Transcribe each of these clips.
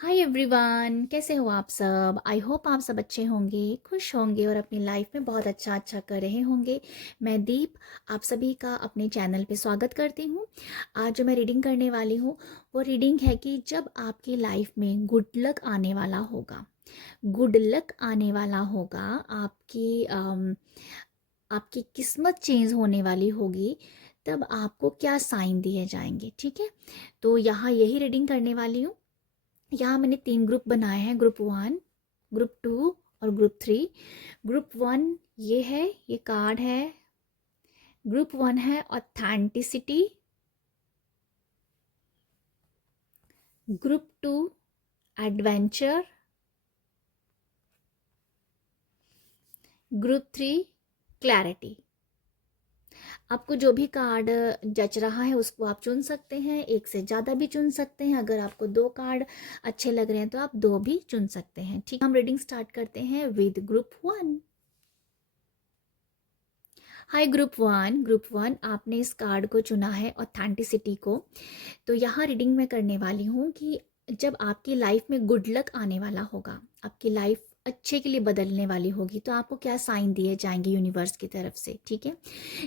Hi everyone, कैसे हो आप सब। आई होप आप सब अच्छे होंगे, खुश होंगे और अपनी लाइफ में बहुत अच्छा कर रहे होंगे। मैं दीप आप सभी का अपने चैनल पे स्वागत करती हूँ। आज जो मैं रीडिंग करने वाली हूँ वो रीडिंग है कि जब आपकी लाइफ में गुड लक आने वाला होगा, गुड लक आने वाला होगा, आपकी किस्मत चेंज होने वाली होगी, तब आपको क्या साइन दिए जाएंगे। ठीक है, तो यहाँ यही रीडिंग करने वाली हूँ। यहाँ मैंने 3 ग्रुप बनाए हैं, ग्रुप 1, ग्रुप 2 और ग्रुप 3। ग्रुप 1 ये है, ये कार्ड है। ग्रुप 1 है authenticity. Group 2 adventure. Group 3 clarity. आपको जो भी कार्ड जच रहा है उसको आप चुन सकते हैं, एक से ज़्यादा भी चुन सकते हैं। अगर आपको 2 कार्ड अच्छे लग रहे हैं तो आप 2 भी चुन सकते हैं। ठीक, हम रीडिंग स्टार्ट करते हैं विद ग्रुप 1। हाय ग्रुप 1 आपने इस कार्ड को चुना है ऑथेंटिसिटी को। तो यहाँ रीडिंग मैं करने वाली हूँ कि जब आपकी लाइफ में गुड लक आने वाला होगा, आपकी लाइफ अच्छे के लिए बदलने वाली होगी, तो आपको क्या साइन दिए जाएंगे यूनिवर्स की तरफ से। ठीक है,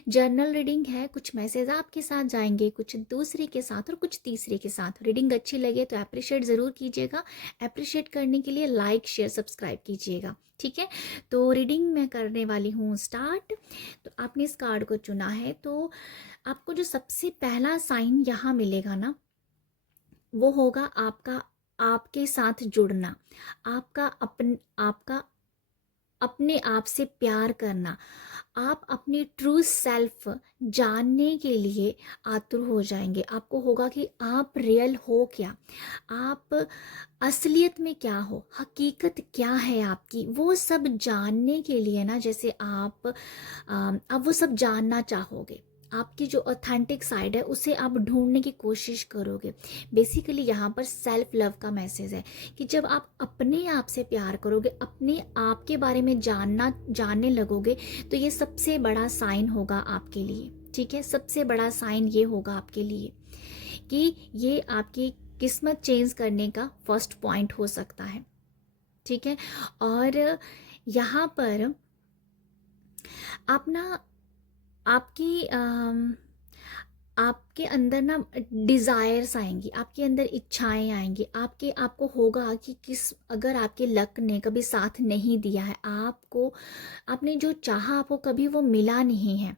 जर्नल रीडिंग है, कुछ मैसेज आपके साथ जाएंगे, कुछ दूसरे के साथ और कुछ तीसरे के साथ। रीडिंग अच्छी लगे तो अप्रिशिएट ज़रूर कीजिएगा। अप्रिशिएट करने के लिए लाइक शेयर सब्सक्राइब कीजिएगा। ठीक है, तो रीडिंग मैं करने वाली हूँ स्टार्ट। तो आपने इस कार्ड को चुना है, तो आपको जो सबसे पहला साइन यहाँ मिलेगा ना, वो होगा आपका आपके साथ जुड़ना, आपका अपने आप से प्यार करना। आप अपनी ट्रू सेल्फ जानने के लिए आतुर हो जाएंगे। आपको होगा कि आप रियल हो क्या, आप असलियत में क्या हो, हकीकत क्या है आपकी, वो सब जानने के लिए ना, जैसे आप वो सब जानना चाहोगे। आपकी जो ऑथेंटिक साइड है उसे आप ढूंढने की कोशिश करोगे। बेसिकली यहाँ पर सेल्फ लव का मैसेज है कि जब आप अपने आप से प्यार करोगे, अपने आप के बारे में जानने लगोगे, तो ये सबसे बड़ा साइन होगा आपके लिए। ठीक है, सबसे बड़ा साइन ये होगा आपके लिए कि ये आपकी किस्मत चेंज करने का फर्स्ट पॉइंट हो सकता है। ठीक है, और यहाँ पर आप ना, आपकी आपके अंदर ना डिज़ायर्स आएंगी, आपके अंदर इच्छाएं आएंगी। आपको होगा कि अगर आपके लक ने कभी साथ नहीं दिया है, आपने जो चाहा आपको कभी वो मिला नहीं है,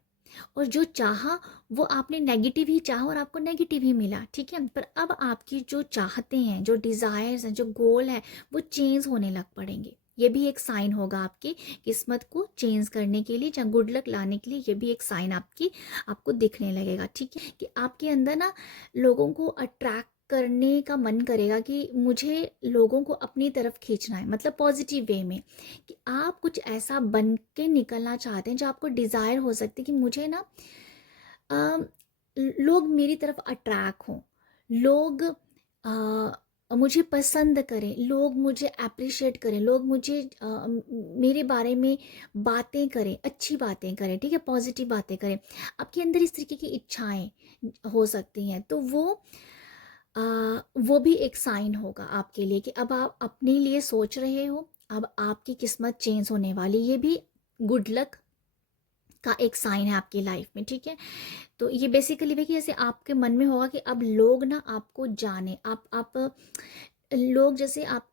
और जो चाहा वो आपने नेगेटिव ही चाहा और आपको नेगेटिव ही मिला। ठीक है, पर अब आपकी जो चाहते हैं, जो डिज़ायर्स हैं, जो गोल है, वो चेंज होने लग पड़ेंगे। ये भी एक साइन होगा आपकी किस्मत को चेंज करने के लिए, या गुड लक लाने के लिए। ये भी एक साइन आपको दिखने लगेगा। ठीक है, कि आपके अंदर ना लोगों को अट्रैक्ट करने का मन करेगा कि मुझे लोगों को अपनी तरफ खींचना है, मतलब पॉजिटिव वे में, कि आप कुछ ऐसा बन के निकलना चाहते हैं जो आपको डिज़ायर हो सकती है कि मुझे ना अ, लोग मेरी तरफ अट्रैक्ट हों, लोग मुझे पसंद करें, लोग मुझे अप्रिशिएट करें, लोग मेरे बारे में बातें करें, अच्छी बातें करें। ठीक है, पॉजिटिव बातें करें। आपके अंदर इस तरीके की इच्छाएं हो सकती हैं, तो वो भी एक साइन होगा आपके लिए कि अब आप अपने लिए सोच रहे हो, अब आपकी किस्मत चेंज होने वाली। ये भी गुड लक का एक साइन है आपकी लाइफ में। ठीक है, तो ये बेसिकली है कि जैसे आपके मन में होगा कि अब लोग ना आपको जाने, आप लोग जैसे आप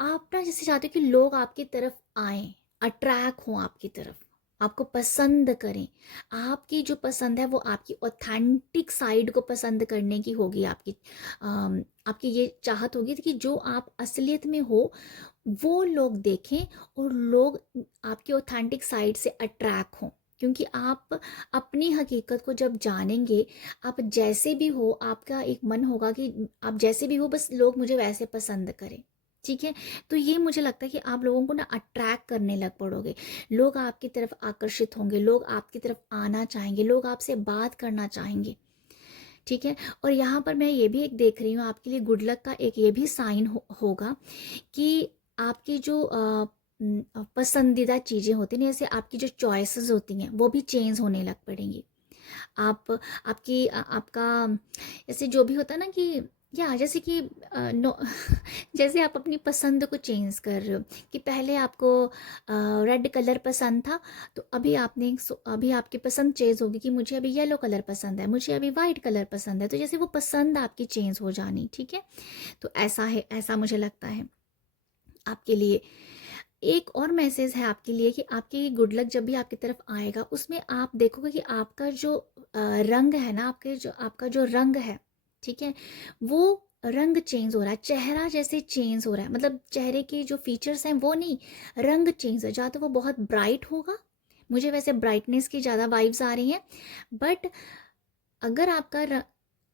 ना जैसे चाहते हो कि लोग आपकी तरफ आए, अट्रैक्ट हों आपकी तरफ, आपको पसंद करें। आपकी जो पसंद है वो आपकी ऑथेंटिक साइड को पसंद करने की होगी। आपकी ये चाहत होगी कि जो आप असलियत में हो वो लोग देखें, और लोग आपकी ऑथेंटिक साइड से अट्रैक्ट हों। क्योंकि आप अपनी हकीकत को जब जानेंगे, आप जैसे भी हो, आपका एक मन होगा कि आप जैसे भी हो, बस लोग मुझे वैसे पसंद करें। ठीक है, तो ये मुझे लगता है कि आप लोगों को ना अट्रैक्ट करने लग पड़ोगे। लोग आपकी तरफ आकर्षित होंगे, लोग आपकी तरफ आना चाहेंगे, लोग आपसे बात करना चाहेंगे। ठीक है, और यहाँ पर मैं ये भी एक देख रही हूँ आपके लिए गुड लक का एक ये भी साइन होगा कि आपकी जो पसंदीदा चीज़ें होती हैं, जैसे आपकी जो चॉइसेस होती हैं वो भी चेंज होने लग पड़ेंगी। आपका जैसे जो भी होता है ना कि या जैसे कि नो जैसे आप अपनी पसंद को चेंज कर रहे हो कि पहले आपको रेड कलर पसंद था, तो अभी अभी आपकी पसंद चेंज होगी कि मुझे अभी येलो कलर पसंद है, मुझे अभी वाइट कलर पसंद है। तो जैसे वो पसंद आपकी चेंज हो जानी, ठीक है। तो ऐसा है, ऐसा मुझे लगता है आपके लिए। एक और मैसेज है आपके लिए कि आपकी गुड लक जब भी आपकी तरफ आएगा, उसमें आप देखोगे कि आपका जो रंग है ना, आपका जो रंग है, ठीक है, वो रंग चेंज हो रहा है, चेहरा जैसे चेंज हो रहा है, मतलब चेहरे की जो फीचर्स हैं वो नहीं, रंग चेंज है। या तो वो बहुत ब्राइट होगा, मुझे वैसे ब्राइटनेस की ज़्यादा वाइब्स आ रही हैं, बट अगर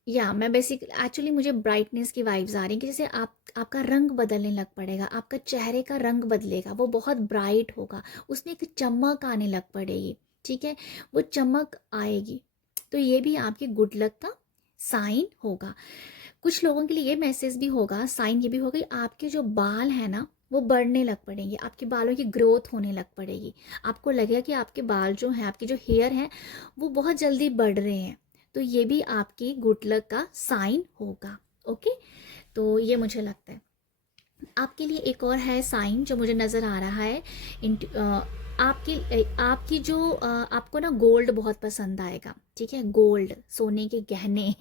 या मैं बेसिक एक्चुअली मुझे ब्राइटनेस की वाइब्स आ रही हैं कि जैसे आपका रंग बदलने लग पड़ेगा, आपका चेहरे का रंग बदलेगा, वो बहुत ब्राइट होगा, उसमें एक चमक आने लग पड़ेगी, ठीक है, वो चमक आएगी। तो ये भी आपकी गुड लक का साइन होगा। कुछ लोगों के लिए ये मैसेज भी होगा, साइन ये भी होगा कि आपके जो बाल हैं ना, वो बढ़ने लग पड़ेंगे, आपके बालों की ग्रोथ होने लग पड़ेगी। आपको लगेगा कि आपके बाल जो हैं, आपके जो हेयर हैं, वो बहुत जल्दी बढ़ रहे हैं। तो ये भी आपकी गुड लक का साइन होगा। ओके, तो ये मुझे लगता है। आपके लिए एक और है साइन जो मुझे नज़र आ रहा है। आपकी जो आपको ना गोल्ड बहुत पसंद आएगा, ठीक है, गोल्ड, सोने के गहने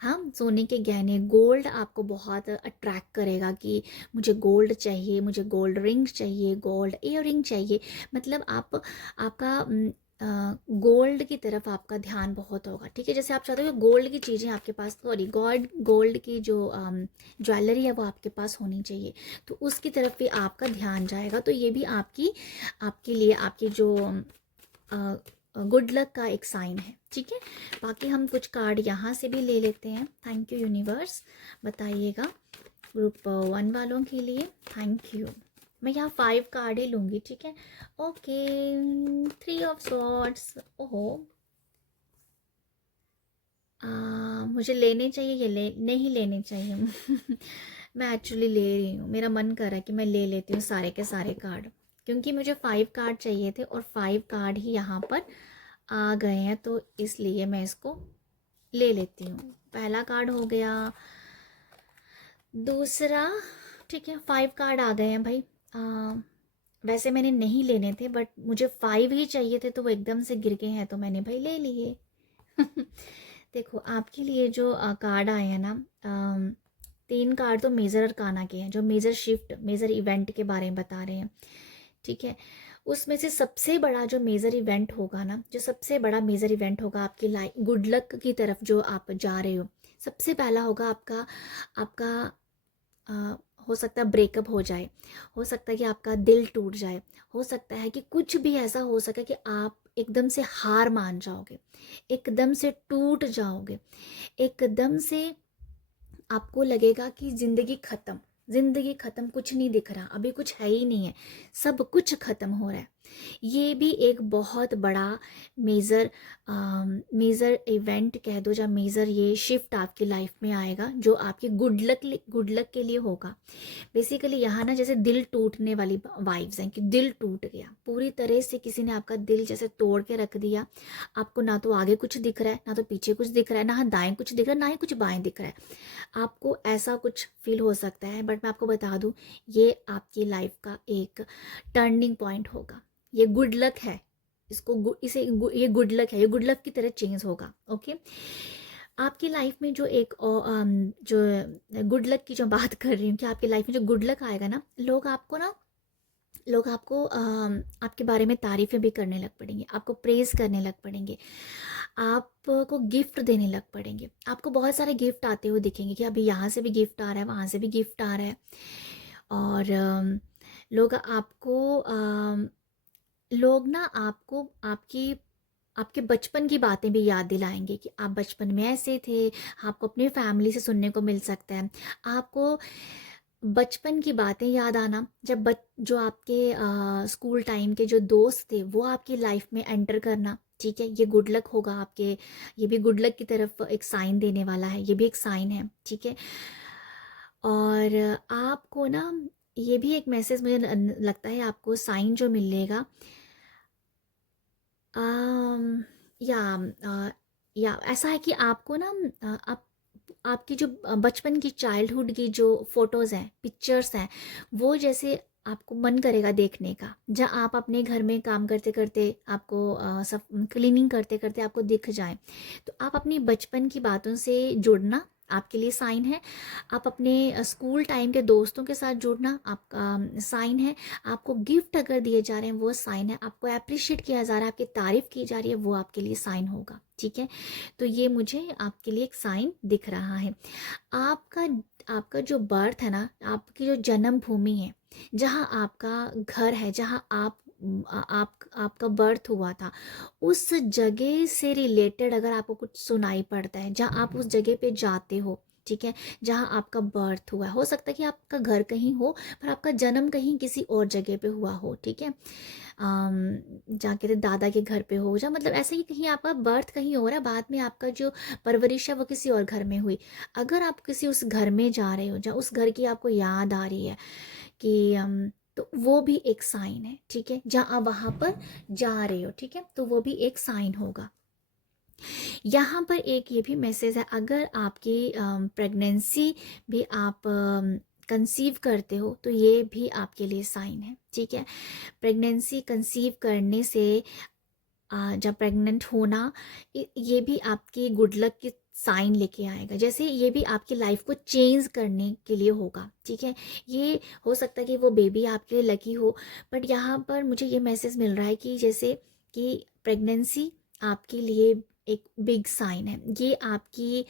हाँ, सोने के गहने, गोल्ड आपको बहुत अट्रैक्ट करेगा कि मुझे गोल्ड चाहिए, मुझे गोल्ड रिंग चाहिए, गोल्ड ईयर रिंग चाहिए। मतलब आपका गोल्ड की तरफ आपका ध्यान बहुत होगा, ठीक है। जैसे आप चाहते हो कि गोल्ड की चीज़ें आपके पास, सॉरी, गोल्ड की जो ज्वेलरी है वो आपके पास होनी चाहिए, तो उसकी तरफ भी आपका ध्यान जाएगा। तो ये भी आपके लिए आपकी जो गुड लक का एक साइन है, ठीक है। बाकी हम कुछ कार्ड यहाँ से भी ले लेते हैं। थैंक यू यूनिवर्स, बताइएगा ग्रुप 1 वालों के लिए। Thank you. मैं यहाँ 5 कार्ड ही लूँगी, ठीक है। Okay, 3 of swords. ओहो, मुझे लेने चाहिए, नहीं लेने चाहिए मैं एक्चुअली ले रही हूँ, मेरा मन कर रहा है कि मैं ले लेती हूँ सारे के सारे कार्ड, क्योंकि मुझे 5 कार्ड चाहिए थे और 5 कार्ड ही यहाँ पर आ गए हैं, तो इसलिए मैं इसको ले लेती हूँ। पहला कार्ड हो गया, दूसरा, ठीक है, 5 कार्ड आ गए हैं भाई। वैसे मैंने नहीं लेने थे, बट मुझे 5 ही चाहिए थे, तो वो एकदम से गिर गए हैं, तो मैंने भाई ले लिए देखो आपके लिए जो कार्ड आए हैं ना, 3 कार्ड तो मेजर अरकाना के हैं, जो मेजर शिफ्ट, मेजर इवेंट के बारे में बता रहे हैं, ठीक है। उसमें से सबसे बड़ा जो मेजर इवेंट होगा ना, जो सबसे बड़ा मेजर इवेंट होगा आपकी लाइफ, गुड लक की तरफ जो आप जा रहे हो, सबसे पहला होगा आपका आपका अ, हो सकता है ब्रेकअप हो जाए, हो सकता है कि आपका दिल टूट जाए, हो सकता है कि कुछ भी ऐसा हो सके कि आप एकदम से हार मान जाओगे, एकदम से टूट जाओगे, एकदम से आपको लगेगा कि ज़िंदगी ख़त्म, कुछ नहीं दिख रहा, अभी कुछ है ही नहीं है, सब कुछ ख़त्म हो रहा है। ये भी एक बहुत बड़ा मेजर मेजर इवेंट कह दो, या मेजर ये शिफ्ट आपकी लाइफ में आएगा, जो आपकी गुड लक के लिए होगा। बेसिकली यहाँ ना जैसे दिल टूटने वाली वाइब्स हैं कि दिल टूट गया पूरी तरह से, किसी ने आपका दिल जैसे तोड़ के रख दिया। आपको ना तो आगे कुछ दिख रहा है, ना तो पीछे कुछ दिख रहा है, ना दाएं कुछ दिख रहा है, ना ही कुछ बाएं दिख रहा है। आपको ऐसा कुछ फील हो सकता है, बट मैं आपको बता दूं, ये आपकी लाइफ का एक टर्निंग पॉइंट होगा। ये गुड लक है, ये गुड लक है, ये गुड लक की तरह चेंज होगा। ओके, आपकी लाइफ में जो जो गुड लक की जो बात कर रही हूँ कि आपकी लाइफ में जो गुड लक आएगा ना, लोग आपको आपके बारे में तारीफ़ें भी करने लग पड़ेंगे, आपको प्रेज़ करने लग पड़ेंगे, आपको गिफ्ट देने लग पड़ेंगे। आपको बहुत सारे गिफ्ट आते हुए दिखेंगे कि अभी यहाँ से भी गिफ्ट आ रहा है, वहाँ से भी गिफ्ट आ रहा है। और लोग आपको लोग ना आपको आपके बचपन की बातें भी याद दिलाएंगे कि आप बचपन में ऐसे थे। आपको अपनी फैमिली से सुनने को मिल सकता है, आपको बचपन की बातें याद आना, जब जो आपके स्कूल टाइम के जो दोस्त थे वो आपकी लाइफ में एंटर करना, ठीक है। ये गुड लक होगा आपके, ये भी गुड लक की तरफ एक साइन देने वाला है, ये भी एक साइन है, ठीक है। और आपको ना ये भी एक मैसेज मुझे लगता है आपको साइन जो मिलेगा, अम, या अ, या ऐसा है कि आपको ना आप आपकी जो बचपन की चाइल्डहुड की जो फोटोज़ हैं, पिक्चर्स हैं, वो जैसे आपको मन करेगा देखने का। जहाँ आप अपने घर में काम करते करते आपको सब क्लीनिंग करते करते आपको दिख जाए, तो आप अपनी बचपन की बातों से जुड़ना आपके लिए साइन है। आप अपने स्कूल टाइम के दोस्तों के साथ जुड़ना आपका साइन है। आपको गिफ्ट अगर दिए जा रहे हैं वो साइन है। आपको अप्रिशिएट किया जा रहा है, आपकी तारीफ़ की जा रही है, वो आपके लिए साइन होगा। ठीक है, तो ये मुझे आपके लिए एक साइन दिख रहा है। आपका आपका जो बर्थ है ना, आपकी जो जन्म भूमि है, जहाँ आपका घर है, जहाँ आपका बर्थ हुआ था, उस जगह से रिलेटेड अगर आपको कुछ सुनाई पड़ता है, जहाँ आप उस जगह पे जाते हो, ठीक है, जहाँ आपका बर्थ हुआ है, हो सकता है कि आपका घर कहीं हो पर आपका जन्म कहीं किसी और जगह पे हुआ हो। ठीक है, जहाँ कहते दादा के घर पे हो, जहाँ मतलब ऐसे ही कहीं आपका बर्थ कहीं हो रहा है, बाद में आपका जो परवरिश है वो किसी और घर में हुई। अगर आप किसी उस घर में जा रहे हो जहाँ उस घर की आपको याद आ रही है कि तो वो भी एक साइन है। ठीक है, जहाँ आप वहाँ पर जा रहे हो, ठीक है, तो वो भी एक साइन होगा। यहाँ पर एक ये भी मैसेज है, अगर आपकी प्रेगनेंसी भी आप कंसीव करते हो तो ये भी आपके लिए साइन है। ठीक है, प्रेगनेंसी कंसीव करने से जब प्रेग्नेंट होना, ये भी आपकी गुड लक की साइन लेके आएगा। जैसे ये भी आपकी लाइफ को चेंज करने के लिए होगा। ठीक है, ये हो सकता है कि वो बेबी आपके लिए लकी हो, बट यहाँ पर मुझे ये मैसेज मिल रहा है कि जैसे कि प्रेगनेंसी आपके लिए एक बिग साइन है। ये आपकी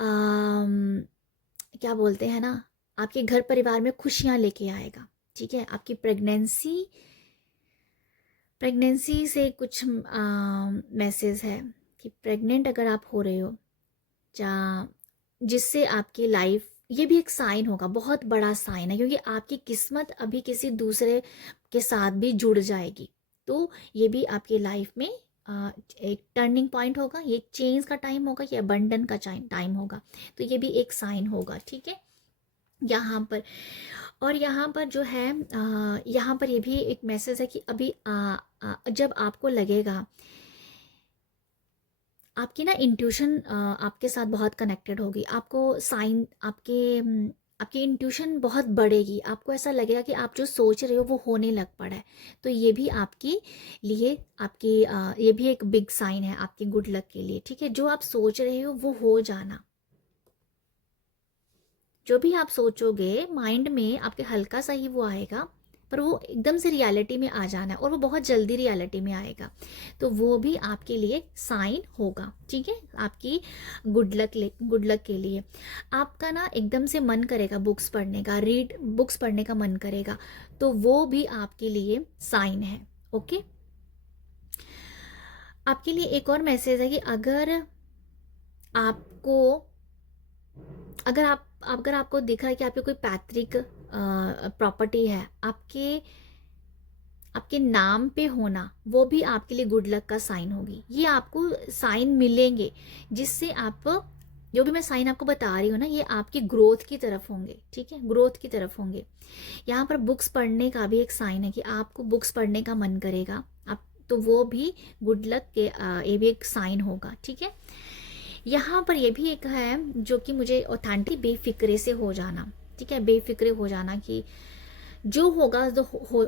आम, क्या बोलते हैं ना, आपके घर परिवार में खुशियाँ लेके आएगा। ठीक है, आपकी प्रेगनेंसी से कुछ मैसेज है कि प्रेग्नेंट अगर आप हो रहे हो, जा जिससे आपकी लाइफ, ये भी एक साइन होगा, बहुत बड़ा साइन है, क्योंकि आपकी किस्मत अभी किसी दूसरे के साथ भी जुड़ जाएगी। तो ये भी आपकी लाइफ में एक टर्निंग पॉइंट होगा, ये चेंज का टाइम होगा, ये अबंडन का टाइम होगा। तो ये भी एक साइन होगा। ठीक है, यहाँ पर, और यहाँ पर जो है यहाँ पर ये भी एक मैसेज है कि अभी जब आपको लगेगा, आपकी ना इंट्यूशन आपके साथ बहुत कनेक्टेड होगी, आपको साइन आपकी इंट्यूशन बहुत बढ़ेगी, आपको ऐसा लगेगा कि आप जो सोच रहे हो वो होने लग पड़ा है। तो ये भी आपके लिए ये भी एक बिग साइन है आपकी गुड लक के लिए। ठीक है, जो आप सोच रहे हो वो हो जाना, जो भी आप सोचोगे माइंड में आपके हल्का सा ही वो आएगा, पर वो एकदम से रियलिटी में आ जाना है, और वो बहुत जल्दी रियलिटी में आएगा। तो वो भी आपके लिए साइन होगा। ठीक है, आपकी गुड लक के लिए आपका ना एकदम से मन करेगा बुक्स पढ़ने का, बुक्स पढ़ने का मन करेगा, तो वो भी आपके लिए साइन है। ओके, आपके लिए एक और मैसेज है कि आपको अगर आपको दिख रहा है कि आपके कोई पैतृक प्रॉपर्टी है, आपके नाम पे होना, वो भी आपके लिए गुड लक का साइन होगी। ये आपको साइन मिलेंगे जिससे आप, जो भी मैं साइन आपको बता रही हूँ ना, ये आपकी ग्रोथ की तरफ होंगे। ठीक है, ग्रोथ की तरफ होंगे। यहाँ पर बुक्स पढ़ने का भी एक साइन है कि आपको बुक्स पढ़ने का मन करेगा, आप तो वो भी गुड लक के ये भी एक साइन होगा। ठीक है, यहाँ पर ये भी एक है जो कि मुझे ऑथेंटिक बेफिक्रे से हो जाना। ठीक है, बेफिक्रे हो जाना कि जो होगा जो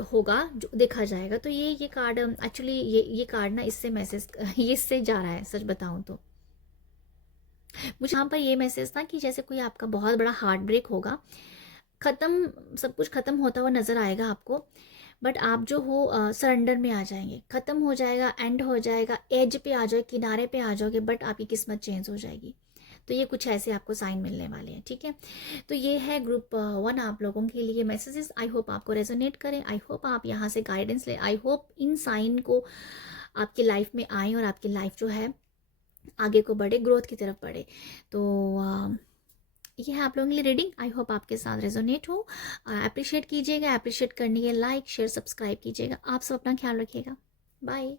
होगा जो देखा जाएगा। तो ये कार्ड एक्चुअली ये कार्ड ना इससे मैसेज ये इससे जा रहा है, सच बताऊं तो मुझे यहाँ पर ये मैसेज था कि जैसे कोई आपका बहुत बड़ा हार्ट ब्रेक होगा, खत्म, सब कुछ खत्म होता हुआ नजर आएगा आपको, बट आप जो हो सरेंडर में आ जाएंगे, खत्म हो जाएगा, एंड हो जाएगा, एज पे आ जाओगे, किनारे पे आ जाओगे, बट आपकी किस्मत चेंज हो जाएगी। तो ये कुछ ऐसे आपको साइन मिलने वाले हैं। ठीक है, तो ये है ग्रुप 1 आप लोगों के लिए मैसेजेस। आई होप आपको रेजोनेट करें, आई होप आप यहाँ से गाइडेंस लें, आई होप इन साइन को आपकी लाइफ में आए और आपकी लाइफ जो है आगे को बढ़े, ग्रोथ की तरफ बढ़े। तो ये है आप लोगों के लिए रीडिंग। आई होप आपके साथ रेजोनेट हो। अप्रिशिएट कीजिएगा, अप्रिशिएट करने के लाइक शेयर सब्सक्राइब कीजिएगा। आप सब अपना ख्याल रखिएगा। बाय।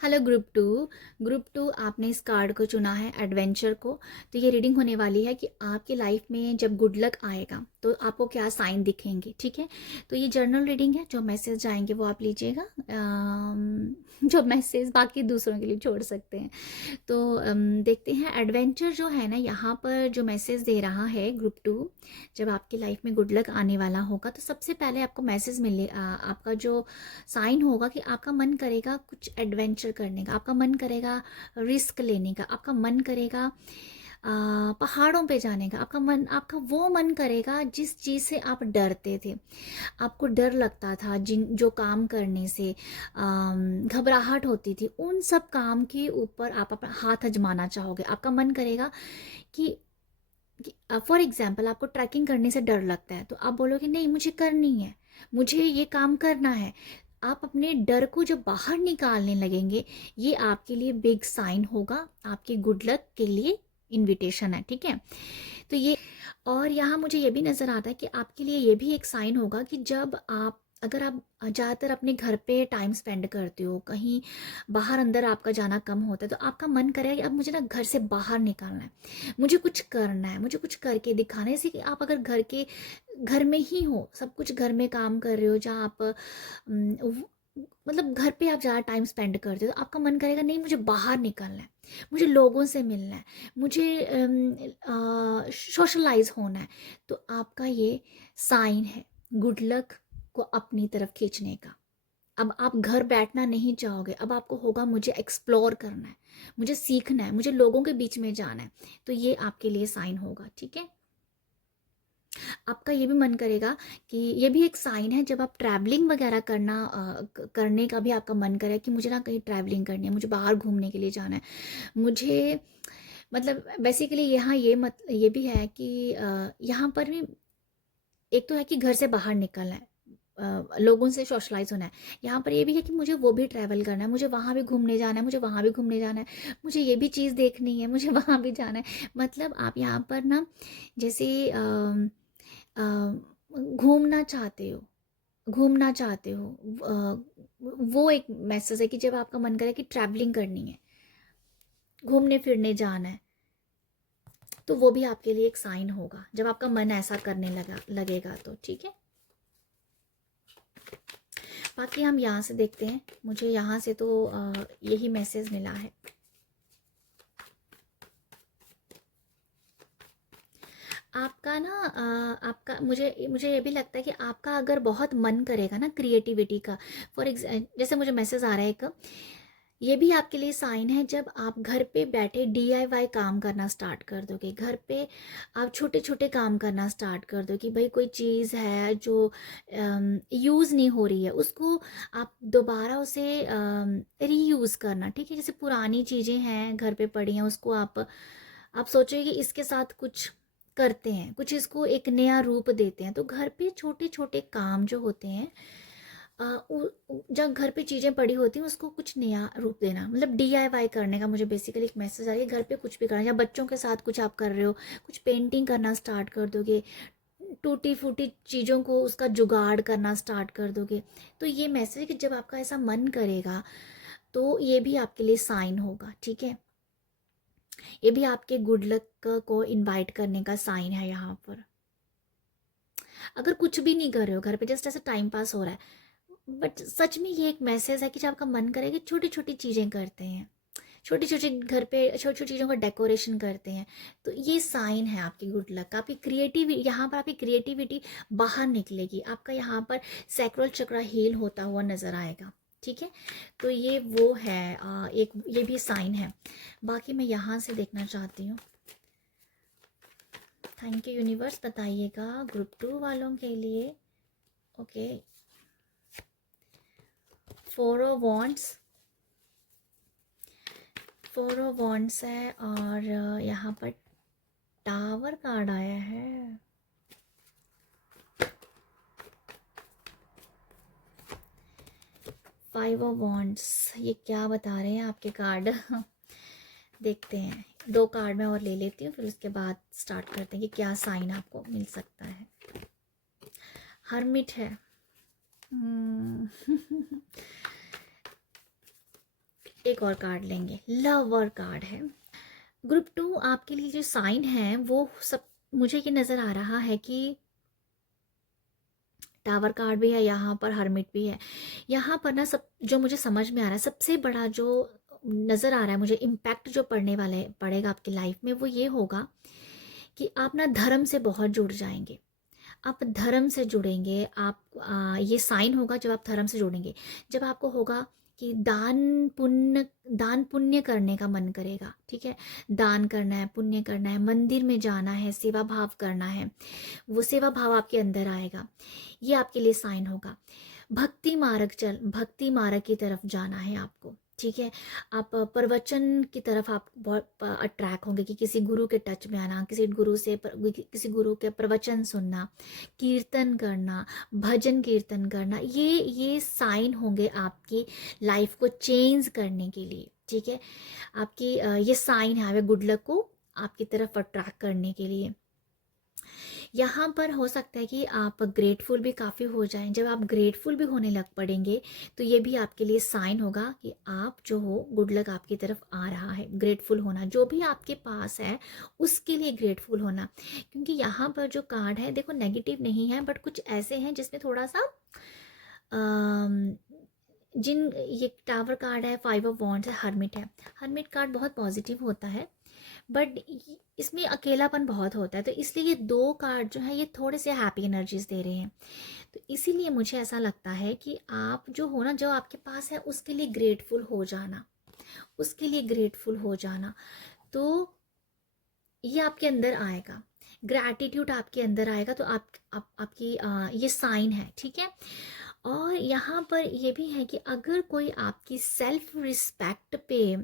हेलो ग्रुप टू आपने इस कार्ड को चुना है, एडवेंचर को। तो ये रीडिंग होने वाली है कि आपकी लाइफ में जब गुड लक आएगा तो आपको क्या साइन दिखेंगे, ठीक है। तो ये जर्नल रीडिंग है, जो मैसेज जाएंगे वो आप लीजिएगा। जो मैसेज बाकी दूसरों के लिए छोड़ सकते हैं। तो देखते हैं एडवेंचर जो है ना, यहाँ पर जो मैसेज दे रहा है ग्रुप टू, जब आपकी लाइफ में गुड लक आने वाला होगा तो सबसे पहले आपको मैसेज मिले, आपका जो साइन होगा कि आपका मन करेगा कुछ एडवेंचर करने का, आपका मन करेगा रिस्क लेने का, आपका मन करेगा पहाड़ों पे जाने का, आपका वो मन करेगा जिस चीज़ से आप डरते थे, आपको डर लगता था, जिन जो काम करने से घबराहट होती थी, उन सब काम के ऊपर आप अपना हाथ आजमाना चाहोगे। आपका मन करेगा कि फॉर एग्जाम्पल आपको ट्रैकिंग करने से डर लगता है, तो आप बोलोगे नहीं मुझे करनी है, मुझे ये काम करना है। आप अपने डर को जब बाहर निकालने लगेंगे, ये आपके लिए बिग साइन होगा, आपके गुड लक के लिए इनविटेशन है, ठीक है। तो ये, और यहाँ मुझे ये भी नज़र आता है कि आपके लिए ये भी एक साइन होगा कि जब आप, अगर आप ज़्यादातर अपने घर पे टाइम स्पेंड करते हो, कहीं बाहर अंदर आपका जाना कम होता है, तो आपका मन करेगा कि अब मुझे ना घर से बाहर निकलना है, मुझे कुछ करना है, मुझे कुछ करके दिखाना है। जैसे कि आप अगर घर में ही हो, सब कुछ घर में काम कर रहे हो, जहाँ आप मतलब घर पे आप ज़्यादा टाइम स्पेंड करते हो, तो आपका मन करेगा नहीं मुझे बाहर निकलना है, मुझे लोगों से मिलना है, मुझे सोशलाइज होना है। तो आपका ये साइन है गुड लक को अपनी तरफ खींचने का। अब आप घर बैठना नहीं चाहोगे, अब आपको होगा मुझे एक्सप्लोर करना है, मुझे सीखना है, मुझे लोगों के बीच में जाना है। तो ये आपके लिए साइन होगा, ठीक है। आपका ये भी मन करेगा कि ये भी एक साइन है, जब आप ट्रैवलिंग वगैरह करने का भी आपका मन करे कि मुझे ना कहीं ट्रैवलिंग करनी है, मुझे बाहर घूमने के लिए जाना है, मुझे मतलब बेसिकली यहाँ ये भी है कि यहाँ पर भी एक तो है कि घर से बाहर निकलना है, लोगों से सोशलाइज होना है। यहाँ पर ये भी है कि मुझे वो भी ट्रैवल करना है, मुझे वहाँ भी घूमने जाना है, मुझे वहाँ भी घूमने जाना है, मुझे ये भी चीज़ देखनी है, मुझे वहाँ भी जाना है। मतलब आप यहाँ पर ना जैसे घूमना चाहते हो, घूमना चाहते हो, वो एक मैसेज है कि जब आपका मन करे कि ट्रैवलिंग करनी है, घूमने फिरने जाना है, तो वो भी आपके लिए एक साइन होगा जब आपका मन ऐसा करने लगेगा तो, ठीक है। बाकी हम यहाँ से देखते हैं, मुझे यहाँ से तो यही मैसेज मिला है। आपका ना आपका मुझे मुझे ये भी लगता है कि आपका अगर बहुत मन करेगा ना क्रिएटिविटी का, जैसे मुझे मैसेज आ रहा है एक, ये भी आपके लिए साइन है जब आप घर पे बैठे डीआईवाई काम करना स्टार्ट कर दोगे। घर पे आप छोटे छोटे काम करना स्टार्ट कर दो कि भाई कोई चीज़ है जो यूज़ नहीं हो रही है, उसको आप दोबारा उसे रीयूज़ करना, ठीक है। जैसे पुरानी चीज़ें हैं घर पे पड़ी हैं, उसको आप सोचोगे कि इसके साथ कुछ करते हैं, कुछ इसको एक नया रूप देते हैं। तो घर पे छोटे छोटे काम जो होते हैं, जब घर पे चीज़ें पड़ी होती हैं उसको कुछ नया रूप देना, मतलब डीआईवाई करने का मुझे बेसिकली एक मैसेज आ रही है। घर पे कुछ भी करना, या बच्चों के साथ कुछ आप कर रहे हो, कुछ पेंटिंग करना स्टार्ट कर दोगे, टूटी फूटी चीज़ों को उसका जुगाड़ करना स्टार्ट कर दोगे। तो ये मैसेज कि जब आपका ऐसा मन करेगा तो ये भी आपके लिए साइन होगा, ठीक है। ये भी आपके गुड लक को इनवाइट करने का साइन है यहाँ पर। अगर कुछ भी नहीं कर रहे हो घर पे, जस्ट ऐसा टाइम पास हो रहा है, बट सच में ये एक मैसेज है कि जब आपका मन करे कि छोटी छोटी चीज़ें करते हैं, छोटी छोटी घर पे छोटी छोटी चीज़ों का डेकोरेशन करते हैं, तो ये साइन है आपकी गुड लक। आपकी क्रिएटिविटी, यहाँ पर आपकी क्रिएटिविटी बाहर निकलेगी, आपका यहाँ पर सैक्रल चक्र हील होता हुआ नज़र आएगा, ठीक है। तो ये वो है एक, ये भी साइन है। बाकी मैं यहाँ से देखना चाहती हूँ। थैंक यू यूनिवर्स, बताइएगा ग्रुप 2 वालों के लिए। ओके, 4 ऑफ वॉन्ड्स है, और यहाँ पर टावर कार्ड आया है। फाइव ऑफ वॉन्ड्स, ये क्या बता रहे हैं आपके कार्ड? देखते हैं, 2 कार्ड मैं और ले लेती हूँ, फिर उसके बाद स्टार्ट करते हैं कि क्या साइन आपको मिल सकता है। हर्मिट है। एक और कार्ड लेंगे, लवर कार्ड है। ग्रुप 2 आपके लिए जो साइन है वो सब, मुझे ये नज़र आ रहा है कि टावर कार्ड भी है यहाँ पर, हर्मिट भी है यहाँ पर ना। सब जो मुझे समझ में आ रहा है, सबसे बड़ा जो नज़र आ रहा है मुझे इम्पैक्ट जो पड़ेगा आपकी लाइफ में, वो ये होगा कि आप ना धर्म से बहुत जुड़ जाएंगे। आप धर्म से जुड़ेंगे, आप ये साइन होगा जब आप धर्म से जुड़ेंगे, जब आपको होगा कि दान पुण्य करने का मन करेगा, ठीक है, दान करना है, पुण्य करना है, मंदिर में जाना है, सेवा भाव करना है, वो सेवा भाव आपके अंदर आएगा, ये आपके लिए साइन होगा। भक्ति मार्ग की तरफ जाना है आपको, ठीक है। आप प्रवचन की तरफ आप बहुत अट्रैक्ट होंगे कि किसी गुरु के टच में आना, किसी गुरु के प्रवचन सुनना, कीर्तन करना, भजन कीर्तन करना, ये साइन होंगे आपकी लाइफ को चेंज करने के लिए, ठीक है। आपकी ये साइन है गुड लक को आपकी तरफ अट्रैक्ट करने के लिए। यहाँ पर हो सकता है कि आप ग्रेटफुल भी काफ़ी हो जाएं। जब आप ग्रेटफुल भी होने लग पड़ेंगे तो ये भी आपके लिए साइन होगा कि आप जो हो, गुड लक आपकी तरफ आ रहा है। ग्रेटफुल होना, जो भी आपके पास है उसके लिए ग्रेटफुल होना, क्योंकि यहाँ पर जो कार्ड है देखो नेगेटिव नहीं है, बट कुछ ऐसे हैं जिसमें थोड़ा सा जिन, ये टावर कार्ड है, 5 ऑफ वॉन्ड्स है, हर्मिट है। हर्मिट कार्ड बहुत पॉजिटिव होता है, बट इसमें अकेलापन बहुत होता है, तो इसलिए ये 2 कार्ड जो है ये थोड़े से हैप्पी एनर्जीज दे रहे हैं। तो इसीलिए मुझे ऐसा लगता है कि आप जो हो ना, जो आपके पास है उसके लिए ग्रेटफुल हो जाना, उसके लिए ग्रेटफुल हो जाना, तो ये आपके अंदर आएगा, ग्रैटिट्यूड आपके अंदर आएगा। तो आपकी ये साइन है, ठीक है। और यहाँ पर ये भी है कि अगर कोई आपकी सेल्फ रिस्पेक्ट पे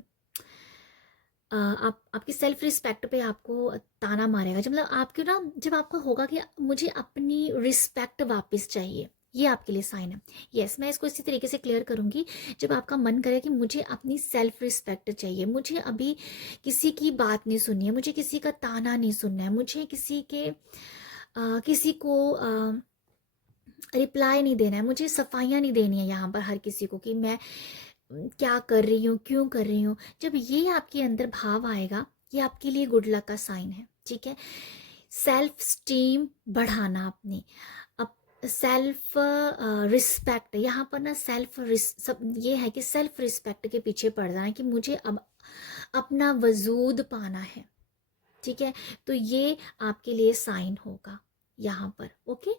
आपकी सेल्फ रिस्पेक्ट पे आपको ताना मारेगा, जब मतलब आपके ना, जब आपको होगा कि मुझे अपनी रिस्पेक्ट वापस चाहिए, ये आपके लिए साइन है। यस, मैं इसको इसी तरीके से क्लियर करूँगी। जब आपका मन करे कि मुझे अपनी सेल्फ रिस्पेक्ट चाहिए, मुझे अभी किसी की बात नहीं सुननी है, मुझे किसी का ताना नहीं सुनना है, मुझे किसी को रिप्लाई नहीं देना है, मुझे सफाइयाँ नहीं देनी है यहाँ पर हर किसी को कि मैं क्या कर रही हूँ, क्यों कर रही हूँ। जब ये आपके अंदर भाव आएगा, ये आपके लिए गुड लक का साइन है, ठीक है। सेल्फ स्टीम बढ़ाना अपनी, अब सेल्फ रिस्पेक्ट, यहाँ पर ना सब ये है कि सेल्फ रिस्पेक्ट के पीछे पड़ जाना है कि मुझे अब अपना वजूद पाना है, ठीक है। तो ये आपके लिए साइन होगा यहाँ पर, ओके।